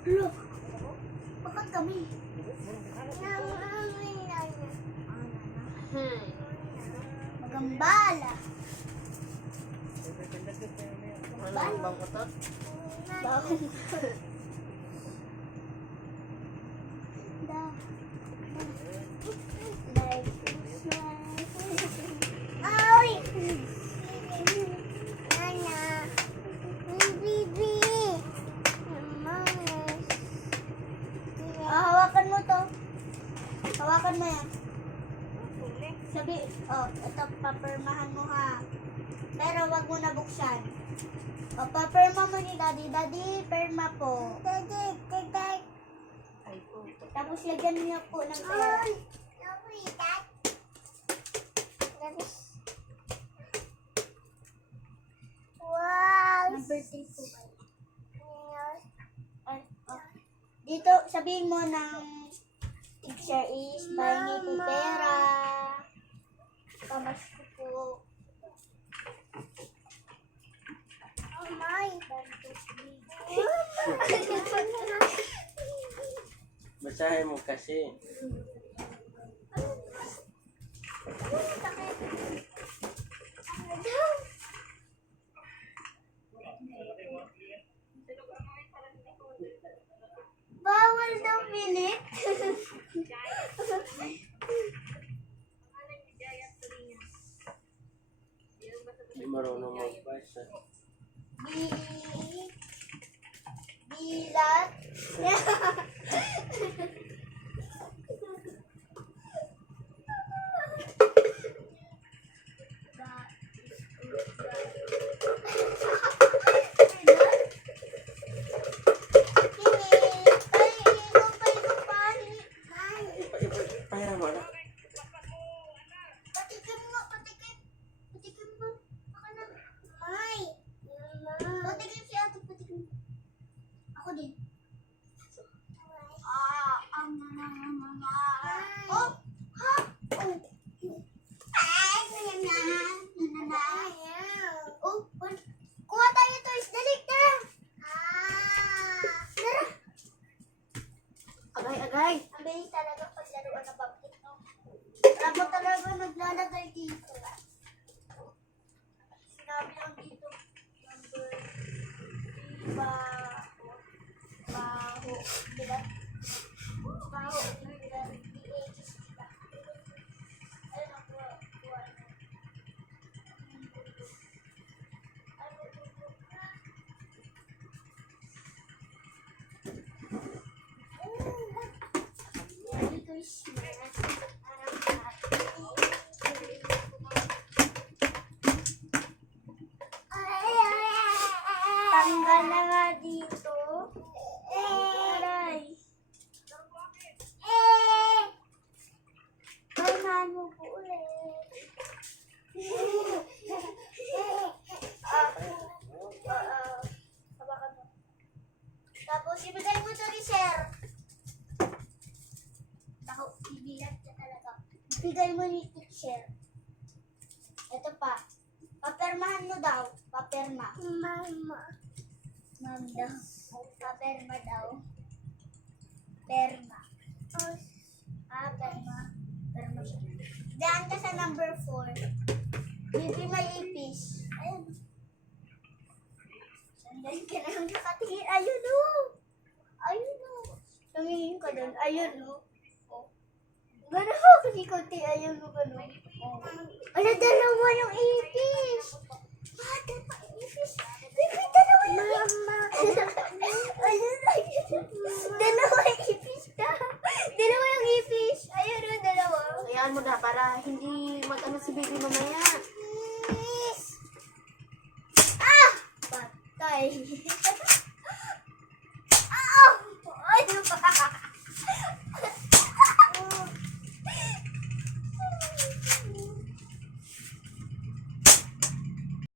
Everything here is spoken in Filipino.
Look. Bakit kami? Magambala. Ano ang bangkutot? Bakit? Ay! Nana. Bibi. Hawakan mo to. Hawakan mo yan. Sabi, ito, papirmahan mo ha. Pero wag mo na buksan. Papirma mo ni Daddy. Daddy, pirma po. Daddy. Ay po. Tapos lagyan niyo po ng pera. Wow! Number 3 po ba? Ay, dito, sabihin mo ng picture is buy me po pera. Pamas ko po. Oh my! Basahin mo kasi. Bawal daw pilit. Hindi marunong magbasa. Bilat. Pahira mo na. Patikim mo, patikim. Patikim mo. Baka na. Ay. Patikim si ate, patikim. Ako din. Oh, ha? Oh. Oh, kuha tayo toys. Dali, tara. Tara. Agay. Ang bilis talaga paglaruan ng public, no? Ako talaga naglalagay dito. Sinabi lang dito. Number 3, baho. Bilat. Baho. Bilat. DH. Ayun ako. Kuha na. Tanggal na nga dito. Aray. Tanggal mo po ulit. Habakan mo. Tapos ibigay mo to ni Sir. Ako, ibilat ka talaga. Ibigay mo ni teacher. Ito pa. Papermahan mo daw. Paperma. Mama. Mom daw. Paperma daw. Perma. Perma. Perma siya. Daan ka sa number 4. Bibi may ipis. Ayun. Sandali ka na nakatingin. Ayun o. Ayun o. Tumingin ka doon. Ayun o. Gano'n ako si Kunti. Ayun o. Gano'n. Ala, dalawa yung ipis. Dalawa yung ipis. Bibi, dalawa yung ipis. Dalawa yung ipis ka. Dalawa yung ipis. Ayun o, dalawa. Hayaan mo na para hindi mag-ano si baby mamaya. Ah! Patay.